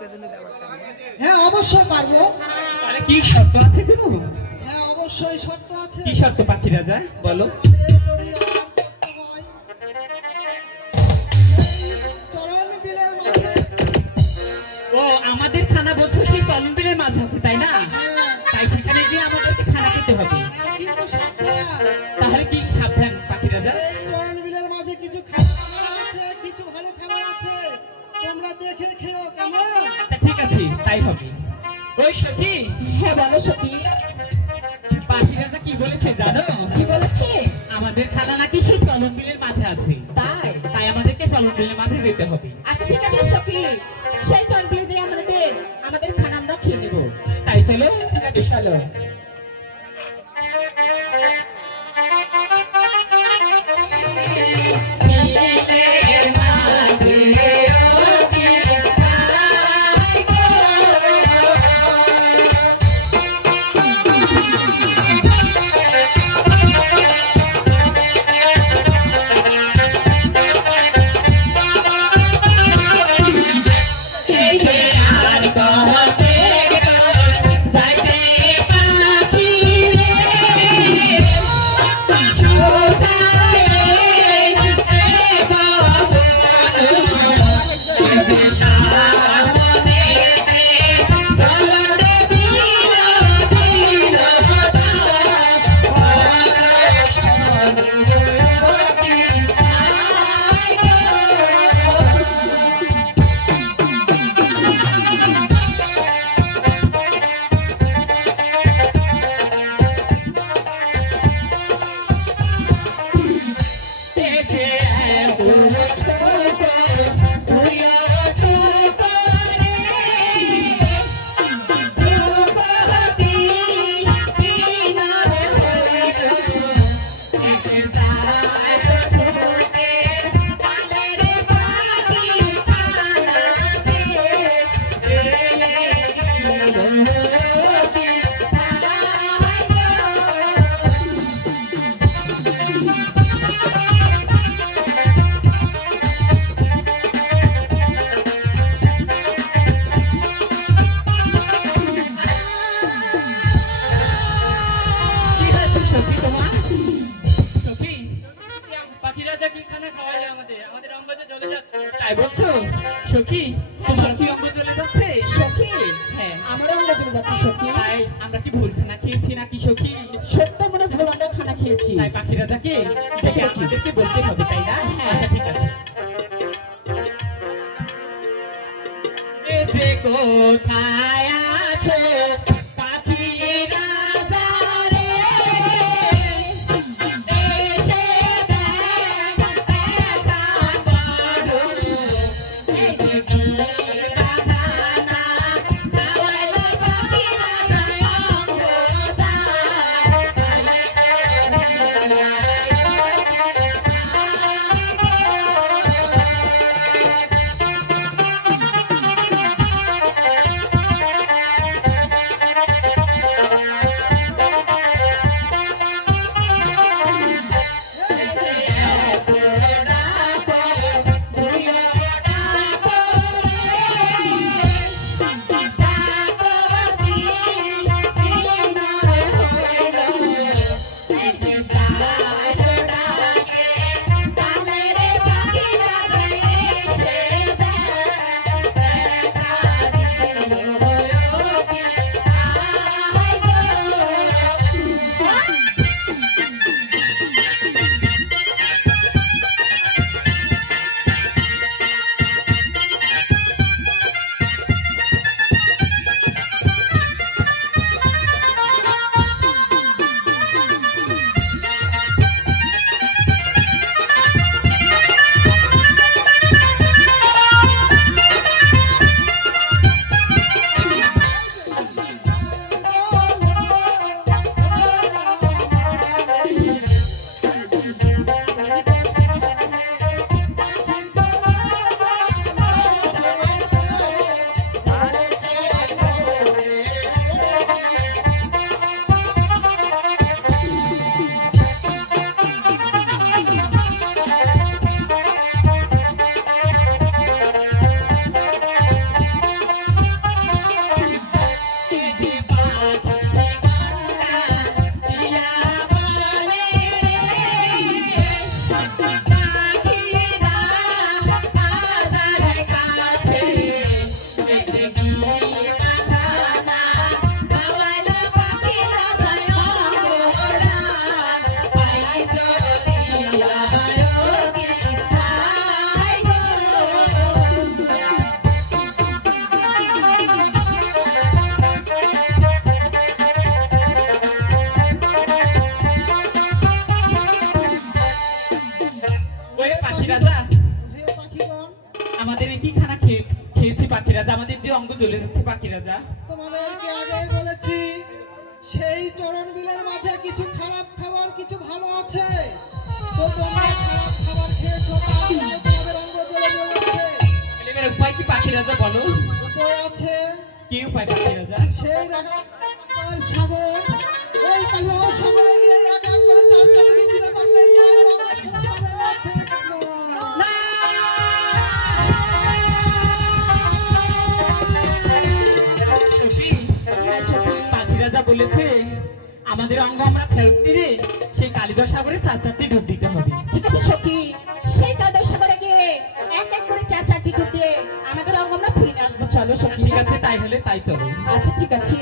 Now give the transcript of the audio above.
হ্যাঁ অবশ্যই পারব। তাহলে কি শর্ত আছে কোনো হ্যাঁ অবশ্যই শর্ত আছে। কি শর্ত পাখি রাজা বলো। ও আমাদের খানা বলছো সেই কলম্বিলের মাঝে আছে তাই না? হ্যাঁ, তাই সেখানে গিয়ে আমাদেরকে খানা খেতে হবে। হ্যাঁ, তাহলে ওই সখী হ্যাঁ বলো সখী পাখি রাজা কি বলেছে জানো? কি বলেছে? আমাদের খানা নাকি সেই কলম্বিলের মাঝে আছে। তাই? তাই আমাদেরকে কলম্বিলের মাঝে যেতে হবে। আচ্ছা ঠিক আছে সখী। সেই চনগুলি যে তাই বলছো? সখী তোমার কি অঙ্গ চলে যাচ্ছে? সখী? হ্যাঁ। আমারও আমরা চলে যাচ্ছি সখী। তাই আমরা কি ভুল খানা খেয়েছি নাকি সখী? সত্য মনে ভুল আমরা খানা খেয়েছি। তাই পাখি রাজাকে ডেকে আমাদেরকে বলতে হবে তাই না? হ্যাঁ। ঠিক আছে। কোথায় আছো? আমাদের একই খানা খেয়ে খেয়েছি পাখি রাজা আমাদের যে অঙ্গ জ্বলে যাচ্ছে পাখি রাজা তোমাদেরকে আগেই বলেছি সেই চরণ বিলের মাঝে কিছু খারাপ খাবার কিছু ভালো আছে। তো তোমরা খারাপ খাবার খেয়েছো তোমাদের অঙ্গ এবার উপায় কি পাখি রাজা বলো? উপায় আছে কি উপায় পাখি রাজা সেই জায়গা সাগর আমাদের অঙ্গ আমরা ফেরত দিলে সেই কালিদর সাগরে চার চারটি ডুব দিতে হবে। ঠিক আছে সখী সেই কাদর সাগরে গিয়ে এক এক করে চার চারটি ডুব দিয়ে আমাদের অঙ্গ আমরা ফিরে আসব। চলো সখী ঠিক আছে তাই হলে তাই চলো। আচ্ছা ঠিক আছে।